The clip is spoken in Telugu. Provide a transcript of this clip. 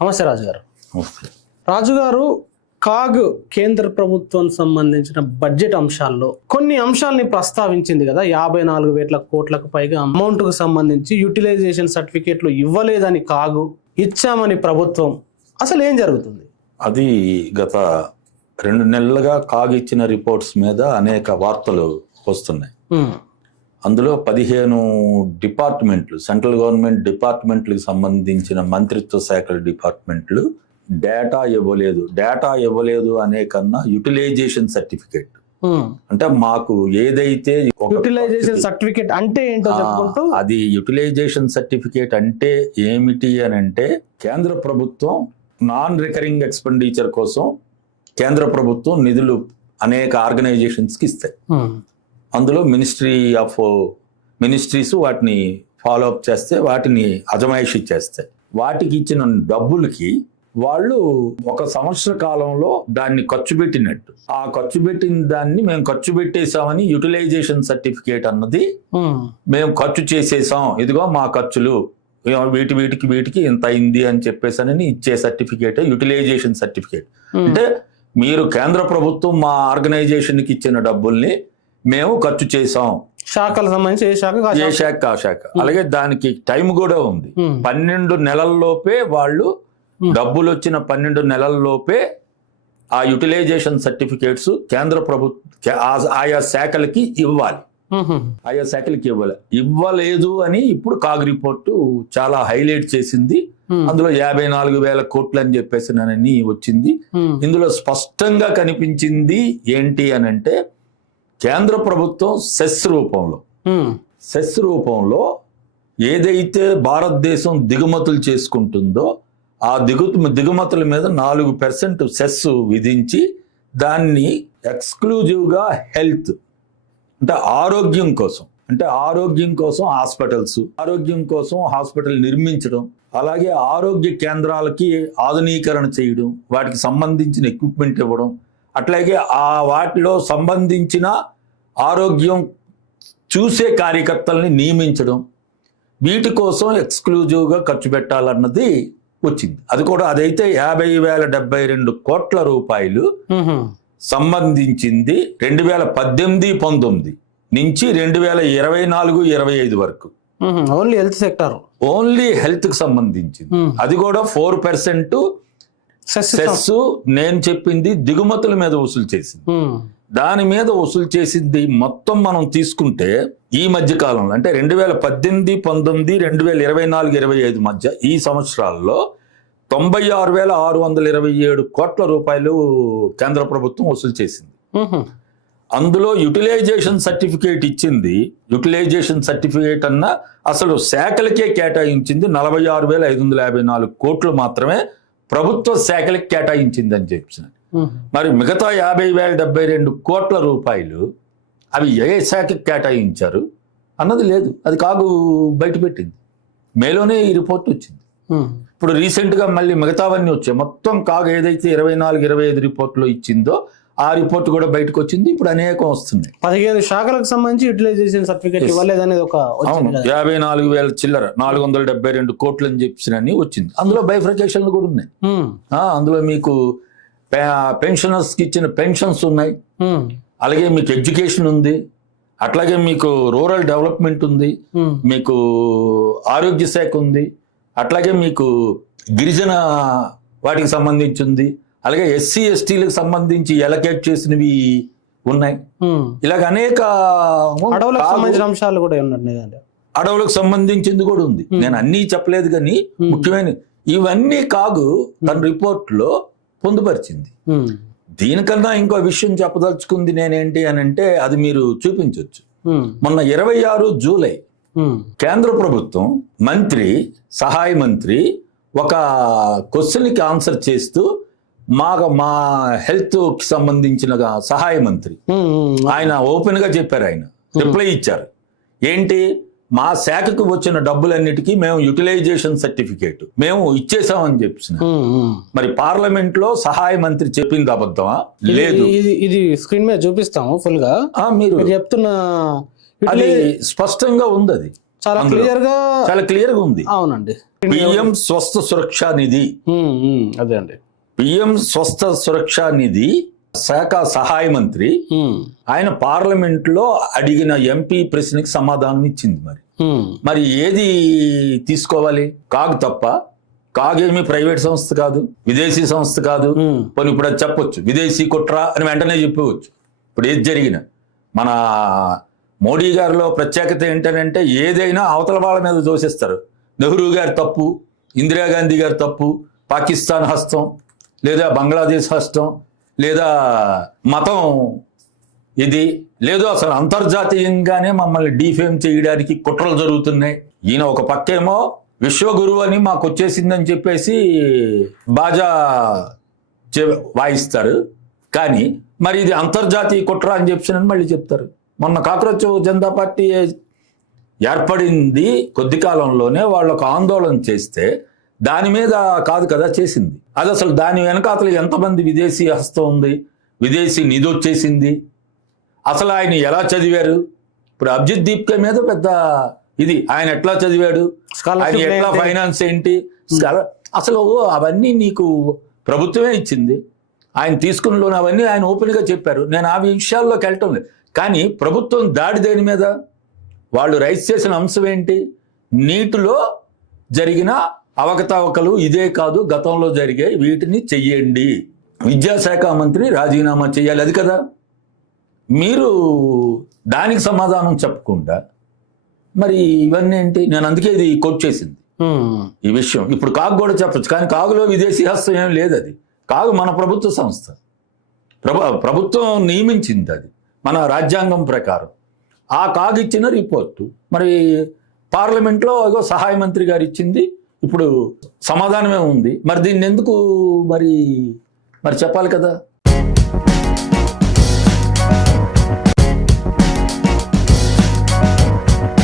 నమస్తే రాజుగారు. రాజుగారు, కాగ్ కేంద్ర ప్రభుత్వం సంబంధించిన బడ్జెట్ అంశాల్లో కొన్ని అంశాలని ప్రస్తావించింది కదా. 54,000 కోట్లకు పైగా అమౌంట్కు సంబంధించి యూటిలైజేషన్ సర్టిఫికేట్లు ఇవ్వలేదని కాగు, ఇచ్చామని ప్రభుత్వం. అసలు ఏం జరుగుతుంది? అది గత 2 నెలలుగా కాగ్ ఇచ్చిన రిపోర్ట్స్ మీద అనేక వార్తలు వస్తున్నాయి. అందులో 15 డిపార్ట్మెంట్లు, సెంట్రల్ గవర్నమెంట్ డిపార్ట్మెంట్లకు సంబంధించిన మంత్రిత్వ శాఖల డిపార్ట్మెంట్లు డేటా ఇవ్వలేదు అనే కన్నా యూటిలైజేషన్ సర్టిఫికేట్ అంటే మాకు ఏదైతే యూటిలైజేషన్ సర్టిఫికేట్ అంటే ఏంటో చెప్పుకుంటూ, అది యూటిలైజేషన్ సర్టిఫికేట్ అంటే ఏమిటి అని అంటే, కేంద్ర ప్రభుత్వం నాన్ రికరింగ్ ఎక్స్పెండిచర్ కోసం కేంద్ర ప్రభుత్వం నిధులు అనేక ఆర్గనైజేషన్స్కి ఇస్తాయి. అందులో మినిస్ట్రీస్ వాటిని ఫాలో అప్ చేస్తే, వాటిని అజమాయిషీ చేస్తాయి. వాటికి ఇచ్చిన డబ్బులకి వాళ్ళు 1 సంవత్సర కాలంలో దాన్ని ఖర్చు పెట్టినట్టు, ఆ ఖర్చు పెట్టిన దాన్ని మేము ఖర్చు పెట్టేశామని యూటిలైజేషన్ సర్టిఫికేట్ అన్నది, మేము ఖర్చు చేసేసాం, ఇదిగో మా ఖర్చులు వీటికి ఇంత అయింది అని చెప్పేసానని ఇచ్చే సర్టిఫికేట్ యూటిలైజేషన్ సర్టిఫికేట్. అంటే మీరు కేంద్ర ప్రభుత్వం మా ఆర్గనైజేషన్కి ఇచ్చిన డబ్బుల్ని మేము ఖర్చు చేసాం. శాఖలకు సంబంధించి ఏ శాఖ ఆ శాఖ. అలాగే దానికి టైం కూడా ఉంది. 12 నెలల్లోపే వాళ్ళు డబ్బులు వచ్చిన 12 నెలల్లోపే ఆ యూటిలైజేషన్ సర్టిఫికేట్స్ కేంద్ర ప్రభుత్వం ఆయా శాఖలకి ఇవ్వాలి. ఇవ్వలేదు అని ఇప్పుడు కాగ్ రిపోర్టు చాలా హైలైట్ చేసింది. అందులో 54,000 కోట్లు అని చెప్పేసి నని వచ్చింది. ఇందులో స్పష్టంగా కనిపించింది ఏంటి అని అంటే, కేంద్ర ప్రభుత్వం సెస్ రూపంలో ఏదైతే భారతదేశం దిగుమతులు చేసుకుంటుందో ఆ దిగుమతుల మీద 4% సెస్ విధించి, దాన్ని ఎక్స్క్లూజివ్గా హెల్త్ అంటే ఆరోగ్యం కోసం హాస్పిటల్ నిర్మించడం, అలాగే ఆరోగ్య కేంద్రాలకి ఆధునీకరణ చేయడం, వాటికి సంబంధించిన ఎక్విప్మెంట్ ఇవ్వడం, అట్లాగే వాటిలో సంబంధించిన ఆరోగ్యం చూసే కార్యకర్తల్ని నియమించడం, వీటి కోసం ఎక్స్క్లూజివ్గా ఖర్చు పెట్టాలన్నది వచ్చింది. అదైతే 50,072 కోట్ల రూపాయలు సంబంధించింది 2018-19 నుంచి 2024-25 వరకు. ఓన్లీ హెల్త్ కి సంబంధించింది. అది కూడా 4% సెస్ నేను చెప్పింది దిగుమతుల మీద వసూలు చేసింది. దాని మీద వసూలు చేసింది మొత్తం మనం తీసుకుంటే ఈ మధ్య కాలంలో అంటే 2018-19, 2024-25 మధ్య ఈ సంవత్సరాల్లో 96,627 కోట్ల రూపాయలు కేంద్ర ప్రభుత్వం వసూలు చేసింది. అందులో యూటిలైజేషన్ సర్టిఫికేట్ ఇచ్చింది. యూటిలైజేషన్ సర్టిఫికేట్ అన్న అసలు శాఖలకే కేటాయించింది 46,554 కోట్లు మాత్రమే ప్రభుత్వ శాఖలకు కేటాయించింది అని చెప్పిన. మరి మిగతా 50,072 కోట్ల రూపాయలు అవి ఏ శాఖకి కేటాయించారు అన్నది లేదు. అది కాగు బయటపెట్టింది. మేలోనే ఈ రిపోర్ట్ వచ్చింది. ఇప్పుడు రీసెంట్గా మళ్ళీ మిగతావన్నీ వచ్చాయి. మొత్తం కాగు ఏదైతే 24-25 రిపోర్ట్లో ఇచ్చిందో ఆ రిపోర్ట్ కూడా బయటకు వచ్చింది. ఇప్పుడు అనేకం వస్తున్నాయి. 15 శాఖలకు సంబంధించి యూటిలైజేషన్ సర్టిఫికేట్ ఇవ్వలేదనేది ఒక 54,000 చిల్లర 472 కోట్లు అని చెప్పినని వచ్చింది. అందులో బైఫర్కేషన్లు కూడా ఉన్నాయి. అందులో మీకు పెన్షనర్స్కి ఇచ్చిన పెన్షన్స్ ఉన్నాయి, అలాగే మీకు ఎడ్యుకేషన్ ఉంది, అట్లాగే మీకు రూరల్ డెవలప్మెంట్ ఉంది, మీకు ఆరోగ్య శాఖ ఉంది, అట్లాగే మీకు గిరిజన వాటికి సంబంధించి ఉంది, అలాగే SC STలకు సంబంధించి ఎలకేట్ చేసినవి ఉన్నాయి. ఇలాగ అనేక అడవులకు సంబంధించిన అంశాలు కూడా ఉన్నాయి. అడవులకు సంబంధించింది కూడా ఉంది. నేను అన్నీ చెప్పలేదు, కానీ ముఖ్యమైన ఇవన్నీ కాగు తన రిపోర్ట్లో పొందుపరిచింది. దీనికన్నా ఇంకో విషయం చెప్పదలుచుకుంది నేనేంటి అని అంటే, అది మీరు చూపించవచ్చు. మొన్న 26 జూలై కేంద్ర ప్రభుత్వం సహాయ మంత్రి ఒక క్వశ్చన్కి ఆన్సర్ చేస్తూ మా హెల్త్ కి సంబంధించిన సహాయ మంత్రి ఆయన ఓపెన్ గా చెప్పారు. ఆయన రిప్లై ఇచ్చారు. ఏంటి, మా శాఖకు వచ్చిన డబ్బులన్నిటికీ మేము యూటిలైజేషన్ సర్టిఫికేట్ మేము ఇచ్చేసామని చెప్పిన. మరి పార్లమెంట్ లో సహాయ మంత్రి చెప్పింది అబద్ధమా? లేదు. ఇది స్క్రీన్ మీద చూపిస్తాము ఫుల్ గా. మీరు చెప్తున్న అది స్పష్టంగా ఉంది. అది చాలా అందులో క్లియర్ గా చాలా క్లియర్ గా ఉంది. అవునండి. పిఎం స్వస్థ సురక్షా నిధి, అదే అండి. పిఎం స్వస్థ సురక్షా నిధి శాఖ సహాయ మంత్రి ఆయన పార్లమెంట్ లో అడిగిన ఎంపీ ప్రశ్నకి సమాధానం ఇచ్చింది. మరి ఏది తీసుకోవాలి? కాగ్ తప్ప. కాగ్ ఏమి ప్రైవేట్ సంస్థ కాదు, విదేశీ సంస్థ కాదు. పోనీ ఇప్పుడు అది చెప్పొచ్చు, విదేశీ కుట్ర అని వెంటనే చెప్పవచ్చు. ఇప్పుడు ఏది జరిగిన మన మోడీ గారిలో ప్రత్యేకత ఏంటంటే ఏదైనా అవతల వాళ్ళ మీద దోషిస్తారు. నెహ్రూ గారి తప్పు, ఇందిరాగాంధీ గారి తప్పు, పాకిస్తాన్ హస్తం లేదా బంగ్లాదేశ్ హస్తం లేదా మతం ఇది లేదు, అసలు అంతర్జాతీయంగానే మమ్మల్ని డీఫేమ్ చేయడానికి కుట్రలు జరుగుతున్నాయి. ఈయన ఒక పక్కేమో విశ్వగురువు అని మాకు వచ్చేసిందని చెప్పేసి బాజా వాయిస్తారు, కానీ మరి ఇది అంతర్జాతీయ కుట్ర అని చెప్పినని మళ్ళీ చెప్తారు. మొన్న కాక్రోచ్ జనతా పార్టీ ఏర్పడింది కొద్ది కాలంలోనే వాళ్ళు ఒక ఆందోళన చేస్తే దాని మీద కాదు కదా చేసింది. అది అసలు దాని వెనకాతలు ఎంతమంది విదేశీ హస్తం ఉంది, విదేశీ నిధి వచ్చేసింది, అసలు ఆయన ఎలా చదివారు? ఇప్పుడు అభిజిత్ దీప్కే మీద పెద్ద ఇది, ఆయన ఎట్లా చదివాడు, ఆయన ఎట్లా ఫైనాన్స్ ఏంటి, అసలు అవన్నీ నీకు ప్రభుత్వమే ఇచ్చింది. ఆయన తీసుకున్న లోన్ అవన్నీ ఆయన ఓపెన్గా చెప్పారు. నేను ఆ విషయాల్లోకి వెళ్ళటం లేదు. కానీ ప్రభుత్వం దాడి దేని మీద? వాళ్ళు రైజ్ చేసిన అంశం ఏంటి? నీటిలో జరిగిన అవకతవకలు ఇదే కాదు, గతంలో జరిగే వీటిని చెయ్యండి, విద్యాశాఖ మంత్రి రాజీనామా చేయాలి, అది కదా. మీరు దానికి సమాధానం చెప్పకుండా మరి ఇవన్నీ ఏంటి? నేను అందుకే ఇది కోట్ చేసింది ఈ విషయం. ఇప్పుడు కాగు కూడా చెప్పచ్చు, కానీ కాగులో విదేశీ హస్తం ఏం లేదు. అది కాగు మన ప్రభుత్వ సంస్థ, ప్రభుత్వం నియమించింది, అది మన రాజ్యాంగం ప్రకారం. ఆ కాగు ఇచ్చిన రిపోర్టు మరి పార్లమెంట్లో సహాయ మంత్రి గారు ఇచ్చింది, ఇప్పుడు సమాధానమే ఉంది. మరి దీన్ని ఎందుకు మరి చెప్పాలి కదా.